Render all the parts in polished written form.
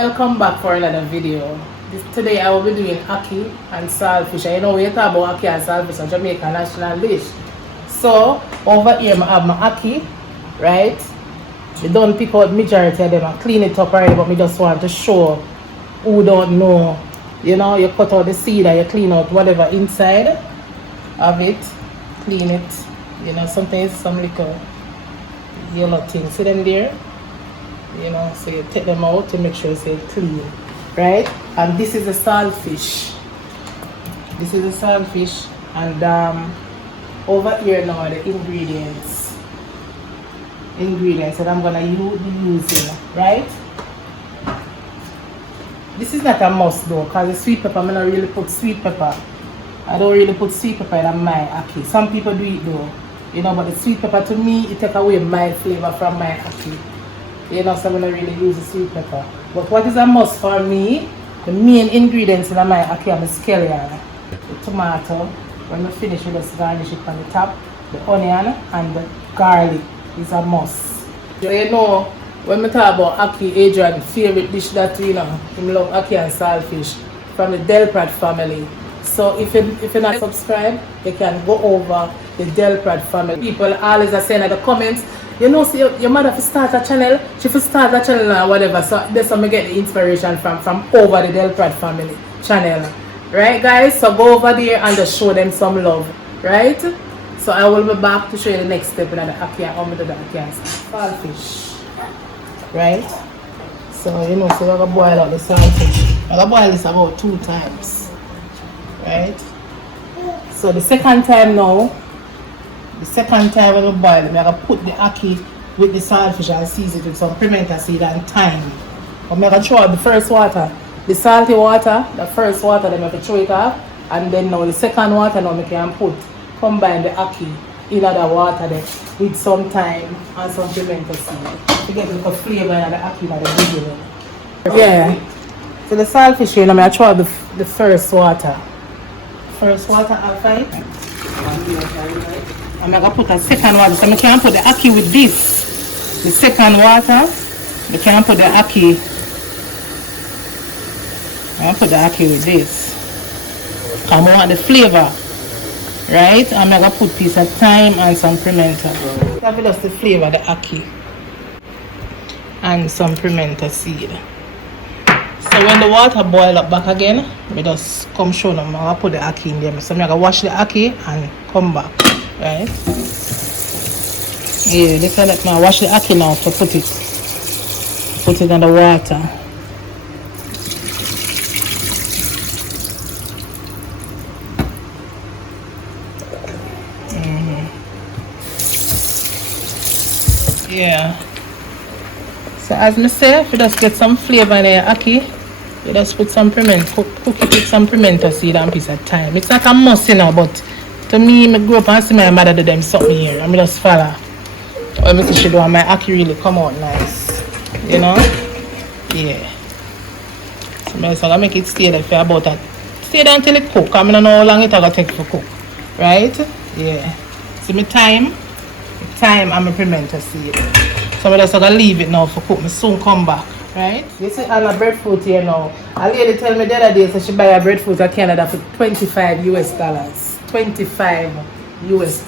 Welcome back for another video. Today I will be doing ackee and saltfish. I know we talk about ackee and saltfish, a Jamaican national dish. So over here I have my ackee, right? We don't pick out majority of them and clean it up already, but we just want to show who don't know. You know, you cut out the seed and you clean out whatever inside of it, clean it. You know, sometimes some little yellow things. See them there? You know, so you take them out to make sure it's clean, right? And this is a saltfish. This is a saltfish, and over here now are the ingredients that I'm gonna be using, right? This is not a must though, because the sweet pepper, I'm not really put sweet pepper. I don't really put sweet pepper in my ackee. Some people do it though, you know, but the sweet pepper to me, it take away my flavor from my ackee. You know, so I'm going to really use the sweet pepper. But what is a must for me, the main ingredients in my ackee are the scallion, the tomato. When we finish, we just garnish it on the top. The onion and the garlic is a must. So you know, when we talk about ackee, Adrian's favorite dish that we know, he love ackee and saltfish from the Breadfruit family. So if you're not subscribed, you can go over the Breadfruit family. People always are saying in the comments, you know, see your mother to start a channel, she will start a channel or whatever. So that's how I get the inspiration from over the Breadfruit family channel. Right guys? So go over there and just show them some love. Right? So I will be back to show you the next step in the ackee and how to do the ackee and saltfish. Right? So you know, so we're gonna boil out the saltfish. We're gonna boil this about 2 times. Right? So the second time now, when we boil it, I'm going to put the ackee with the saltfish and season it with some pimento seed and thyme. I'm going to throw out the first water, the salty water, the first water, then I'm going to throw it off. And then now the second water, now I can combine the ackee in the water there with some thyme and some pimento seed to get a little flavor in the ackee and the beginning. Yeah. So the saltfish here, I'm going to throw out the first water. First water, I'll find. I'm going to put a second water, so I can put the ackee with this. The second water, I can put the ackee. I put the ackee with this. I want the flavor, right? I'm going to put a piece of thyme and some pimento. That will just the flavor, the ackee. And some pimento seed. So when the water boil up back again, we just come show them. I'm going to put the ackee in there. So I'm going to wash the ackee and come back. Right? Yeah, they can let me wash the ackee now to put it in the water. Yeah. So as I say, if you just get some flavor in your ackee, you just put some pimento, cook it with some pimento seed and piece of thyme. It's not a must, you know, but to me, I grew up and see my mother do them something here. I just follow. When I see she do, and my ackee really come out nice. You know? Yeah. So I'm going to make it stay there for about that. Stay there until it cook. I don't know how long it's going to take to cook. Right? Yeah. See my thyme and my pimento seed. So I'm just going to leave it now for cook. I soon come back. Right? You see all the breadfruit here now. A lady tell me the other day, so she buy a breadfruit in Canada for $25 US. $25 US.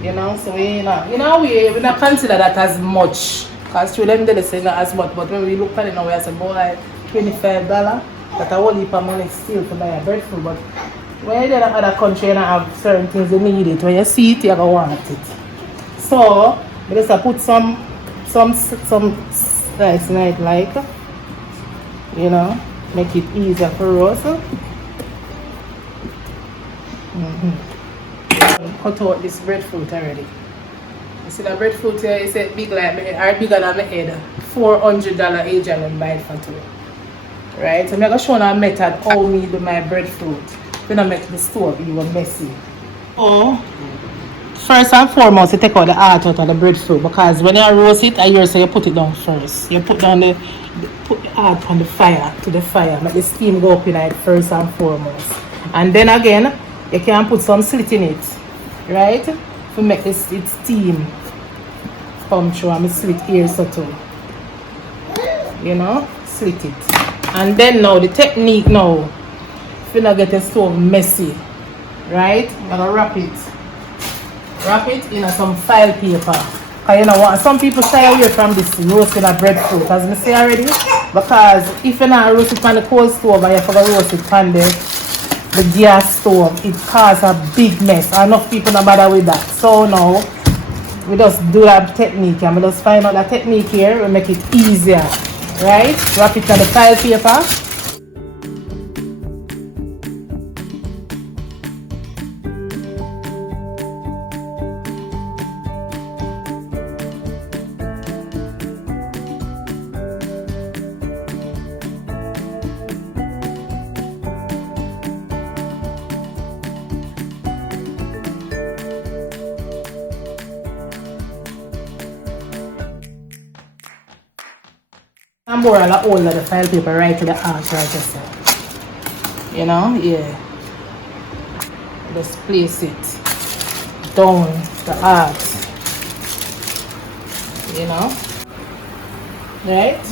You know, so we not consider that as much. Because to them they say not as much, but when we look at it now, we say, boy, $25. That's a whole heap of money still to buy a breadfruit. But when you're in other country and have certain things you need it, when you see it, you're gonna want it. So we just put some slice night like, you know, make it easier for us. Cut out this breadfruit already. You see the breadfruit here, it's big like my head, or bigger than my head. $400 Asian and buy it for two. Right? So I'm going to show you a method how me do my breadfruit. When I make the stove even messy. So, first and foremost, you take out the heart out of the breadfruit, because when you roast it, I hear so you put it down first. You put down put the heart on the fire, make the steam go up in it first and foremost. And then again, you can put some slit in it, right? To make it steam come through, and slit here so too. You know? slit it. And then now the technique now, if you not get the stove messy, right? I'm gonna wrap it in some file paper. Cause you know what, some people shy away from this roasting of breadfruit, as I say already. Because if you're not roast it on the cold stove and you forgot to roast it on the gas stove, it causes a big mess. Enough people not bother with that. So now we just do that technique and we just find out that technique here, we make it easier. Right? Wrap it on the file paper. I'm more a hold of the file paper right to the arch right there. You know, yeah. Just place it down the arch. You know? Right?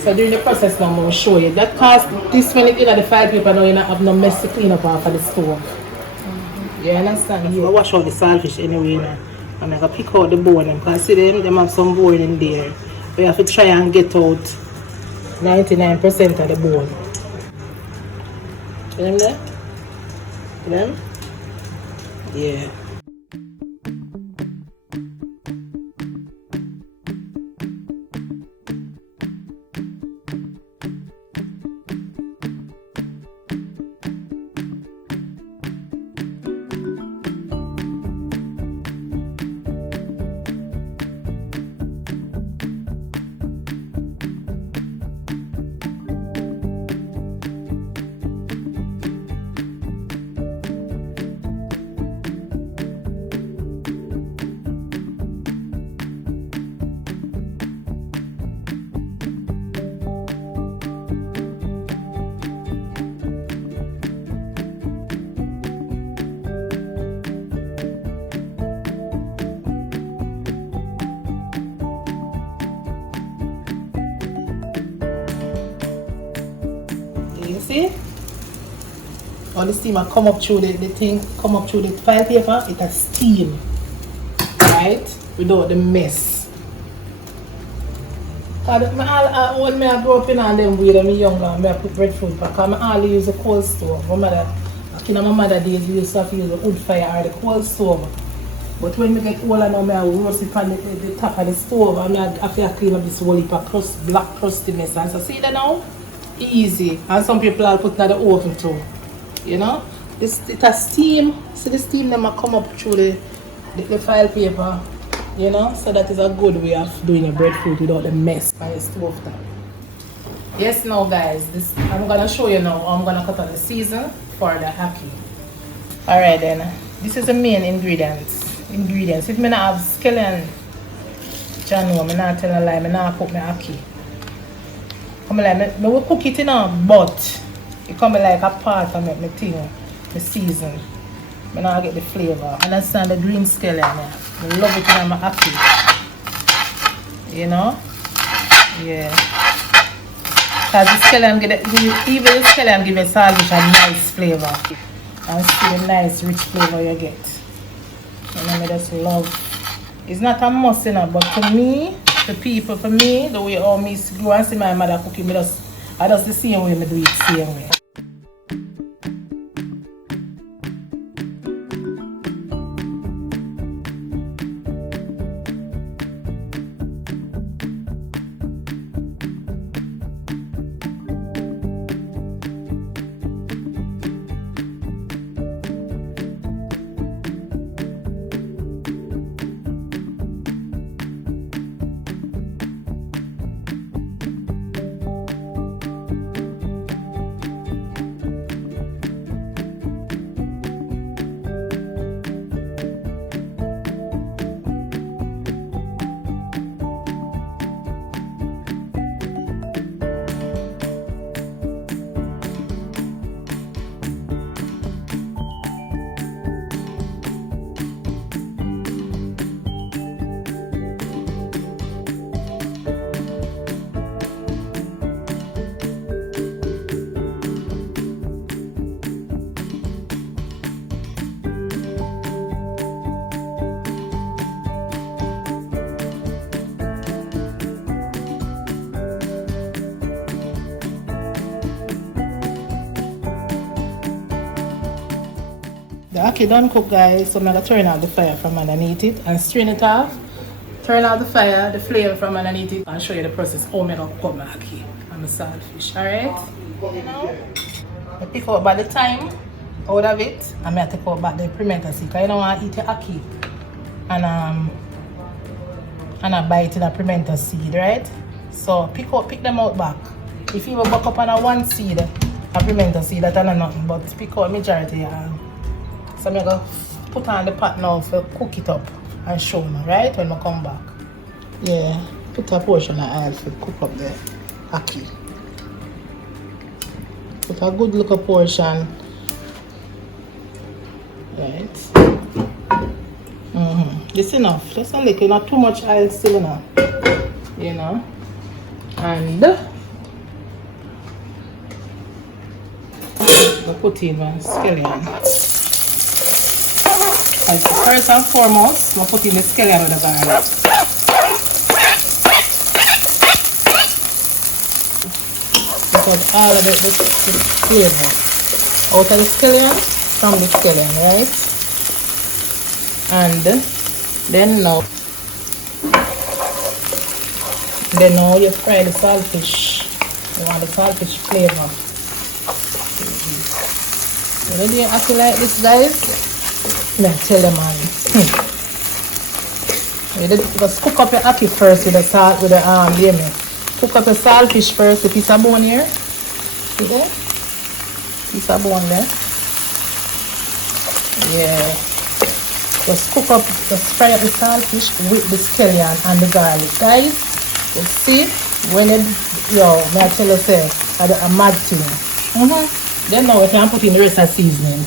So during the process now I'm going to show you. That cause this when it in the file paper now you don't have no mess to clean up off of the stove. You understand? Yeah. I wash out the saltfish anyway now. And I'm going to pick out the bone because see them have some bone in there. We have to try and get out 99% of the bone. See them there? See them? Yeah. You see? All the steam come up through the thing, come up through the file paper, it has steam. Right? Without the mess. When I grew up in all them way, when I was younger, I put breadfruit back. I always use a cold stove. My mother days we used to have to use the wood fire or the cold stove. But when I get older now, I roast it on the top of the stove and I have to clean up this whole heap of black crusty mess. And so see that now? Easy. And some people are putting in the oven too. You know? It has steam. See the steam them come up through the file paper. You know? So that is a good way of doing a breadfruit without the mess by the stove top. Yes, now guys, I'm gonna show you now how I'm gonna cut out the season for the ackee. Alright then. This is the main ingredients. If I not have scallion, John know, I not tell a lie, I not cook my ackee. I will cook it, you know, but it come like a part of my thing, the season. I now get the flavor. Understand the green scallion, I love it in my ackee. You know? Yeah. Because the scallion even the scallion give a salvage a nice flavor. And still a nice rich flavor you get. And I just love. It's not a must, you know, but for me, for me, the way all me grow and see my mother cooking, I just the same way I do it same way. The ackee done cook, guys, so I'm gonna turn out the fire from underneath it and strain it off. Turn out the fire, the flame from underneath it, and show you the process how I'm gonna cook my ackee and my saltfish. Alright? You know? I pick out by the time out of it, I'm gonna take out back the pimento seed. Because you don't want to eat your ackee and a bite in a pimento seed, right? So pick them out back. If you buck up on a one seed, a pimento seed, that's not nothing, but pick out majority. So I'm gonna put on the pot now for cook it up and show me, right? When I come back. Yeah, put a portion of oil for cook up the ackee. Put a good little portion. Right. This enough. Just a little, not too much oil still enough. You know. And we put in one scallion. As first and foremost, we put in the scallion with the garlic. Because all of the flavor out of the scallion, from the scallion, right? And then now you fry the saltfish. You want the saltfish flavor. When you do ackee like this, guys, then tell them man. You just cook up your ackee first with the salt, with the cook up the saltfish first, the piece of bone here. See there? Piece of bone there. Yeah. Just cook up, just fry up the saltfish with the scallion and the garlic. Guys, you see, when it, may I tell you, say, a mad thing. Then now we can put in the rest of the seasoning.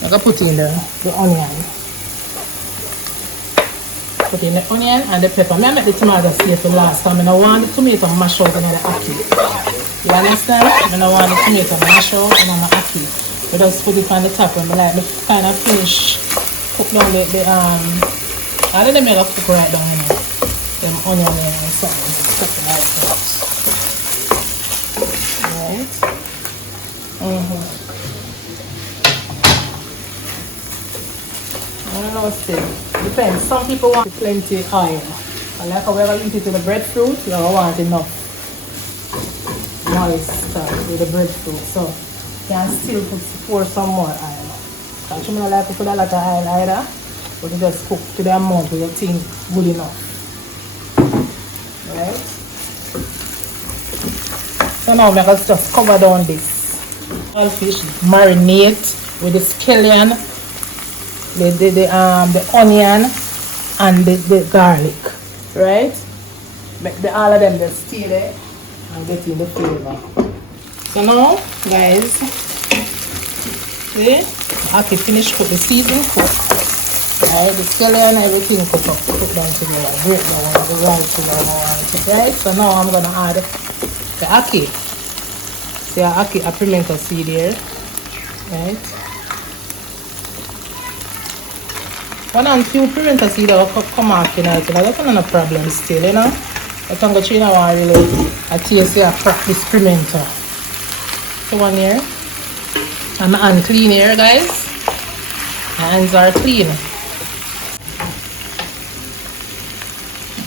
I'm going to put in the onion. Put in the onion and the pepper. I make the tomato save for last time. I don't want the tomato mash out in the ackee. You understand? I don't want the tomato mash out in my ackee. We just put it on the top and I like to kind of finish. Cook down I don't make a cook right down in it. Them onion and something. Cook it right out. Right. I don't know what's it. Depends. Some people want plenty oil. And like however you eat it with the breadfruit, you don't want enough moist with the breadfruit. So you can still pour some more oil. I don't like to put a lot of oil either, but you just cook to the amount where you think good enough. Right? So now I'm going to just cover down this. All fish marinate with the scallion, the onion, and the garlic. Right? Make all of them just stay there and get in the flavor. So now, guys, see? After finish cook the season cook. Right, the scallion and everything cook down together. Break down the right together. Right? So now I'm gonna add the ackee. See our ackee, a pimento seed here. Right? One and few pimento seed will come off, you know, so that's not a problem still, you know. I can go to one really I taste here crack this pimento. So one here. And my hand clean here, guys. My hands are clean.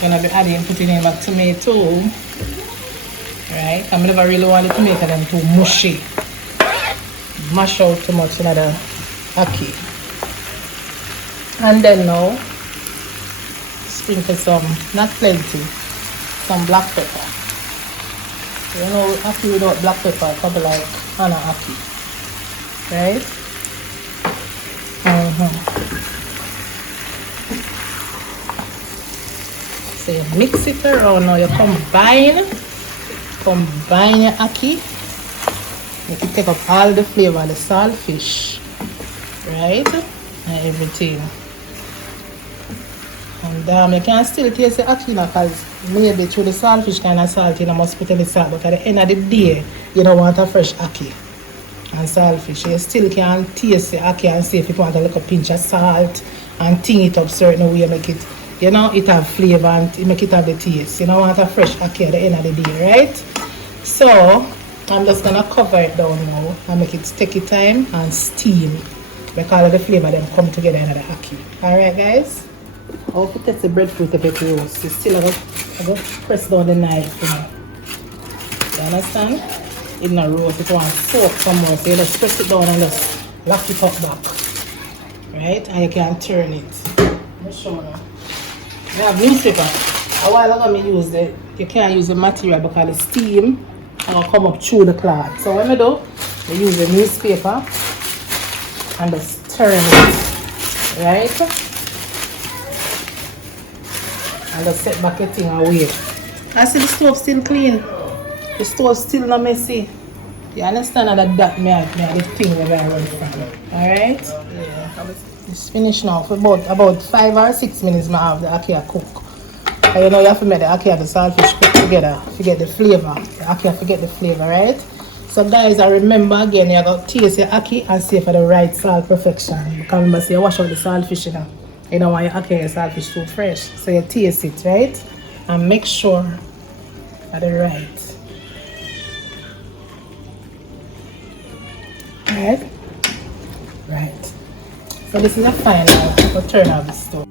I'm gonna be putting in my tomato. Right? I never really want the tomato them too mushy. Mash out too much in the ackee. And then now, sprinkle some, not plenty, some black pepper. You know, ackee without black pepper, probably like Anna ackee. Right? So you mix it around now, you combine your ackee. You can take up all the flavor of the saltfish, right? And everything. And you can still taste the ackee because maybe through the saltfish kind of salt, you must put in the salt, but at the end of the day, you don't want a fresh ackee and saltfish. You still can taste the ackee and see if you want a little pinch of salt and ting it up certain way, make it, you know, it have flavor and make it have the taste. You don't want a fresh ackee at the end of the day, right? So I'm just gonna cover it down now and make it sticky time and steam. because of the flavor them come together in the ackee. Alright guys. I'll put the breadfruit a bit roast. It's still I go press down the knife, you know. You understand? In a roast, it wants soak some more. So you just press it down and just lock it up back. Right? And you can turn it. Let me show you. I have newspaper. A while ago I use you can't use the material because the steam will come up through the cloth. So what I do, I use the newspaper and just turn it. Right? And just set back the thing away. I see the stove still clean. The stove still not messy. You understand that me the thing where I run from. Alright? Yeah. It's finished now. For about 5 or 6 minutes I have the ackee cook. And you know you have to make the ackee and the saltfish cook together to get the flavor. The ackee have to get the flavor, right? So guys, I remember again you got to taste your ackee and see for the right salt perfection. Because remember say you wash out the saltfish, you know. You don't want your ackee and saltfish too fresh. So you taste it, right? And make sure at the right. Right? Right. So this is a final. We'll turn off the stove.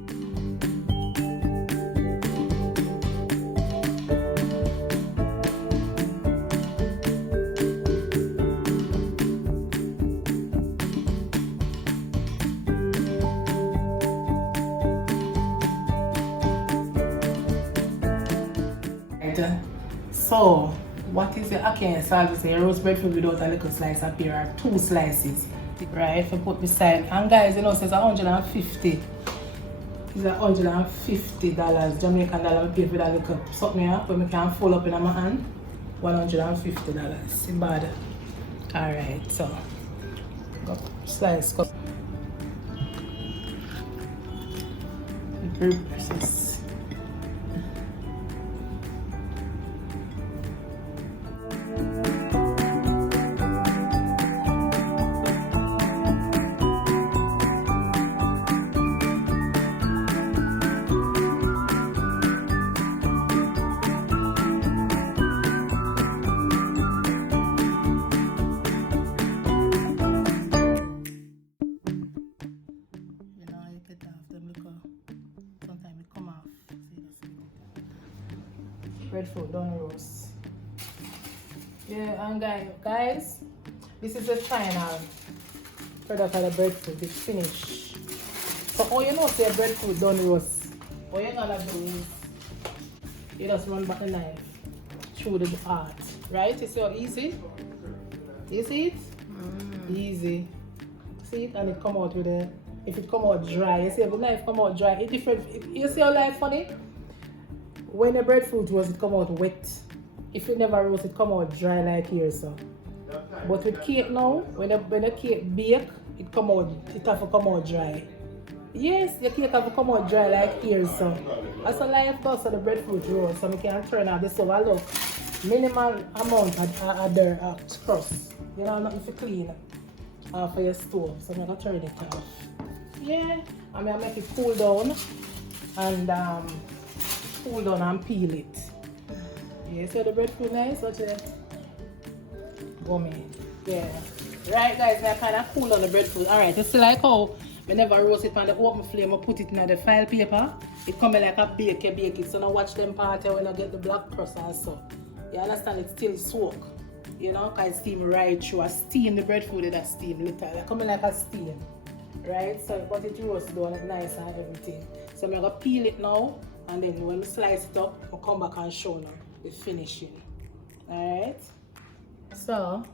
So, what is the ackee and saltfish? A roast breadfruit without a little slice up here, or 2 slices, right? If you put beside, and guys, you know, it says $150. It's $150 Jamaican dollar. We pay for that little something here, but we can fold up in my hand. $150. It's bad. Alright, so go slice cup. Versus. Breadfruit don't roast. Yeah, and guys, this is the final product of the breadfruit. It's finished. So all you know say breadfruit don't roast. All you're gonna do is you just run back the knife through the heart. Right? You see how easy? You see it? Easy. See it? And it come out with a, if it come out dry, you see if the knife come out dry, it's different. You see how life funny? When the breadfruit roast, it come out wet. If you never roast, it come out dry like here, so. But with cake now, when the cake bake, it have to come out dry. Yes, your cake have to come out dry like here, so. That's a life goes of the breadfruit roast, so we can turn out this over. Look, minimal amount of the crust. You know, nothing to clean for your stove, so I'm gonna turn it off. Yeah, I'm gonna make it cool down and peel it. Yeah, so the breadfruit nice, watch it. Gummy. Yeah. Right guys, I kind of cool down the breadfruit. Alright, you see like how I never roast it on the open flame, I put it in the file paper. It come like a bake it. So now watch them part when I get the black crust also. You understand, it's still soak. You know, because steam right through. I steam the breadfruit with that steam literally. It come like a steam. Right? So but it roast down nice and everything. So I'm gonna peel it now. And then when we slice it up, we'll come back and show now the finishing. Alright? So,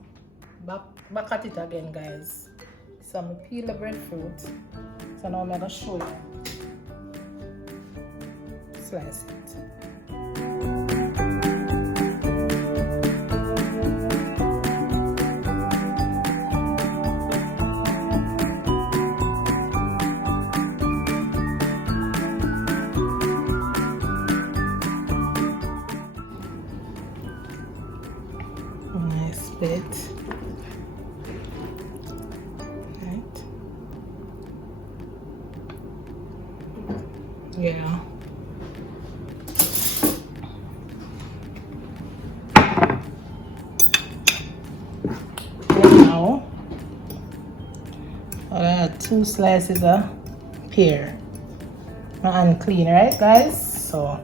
back at it again, guys. So, I'm going to peel the breadfruit. So, now I'm going to show you. Slice it. Nice bit. Right. Yeah. And now I got 2 slices of pear. My hand clean, right guys? So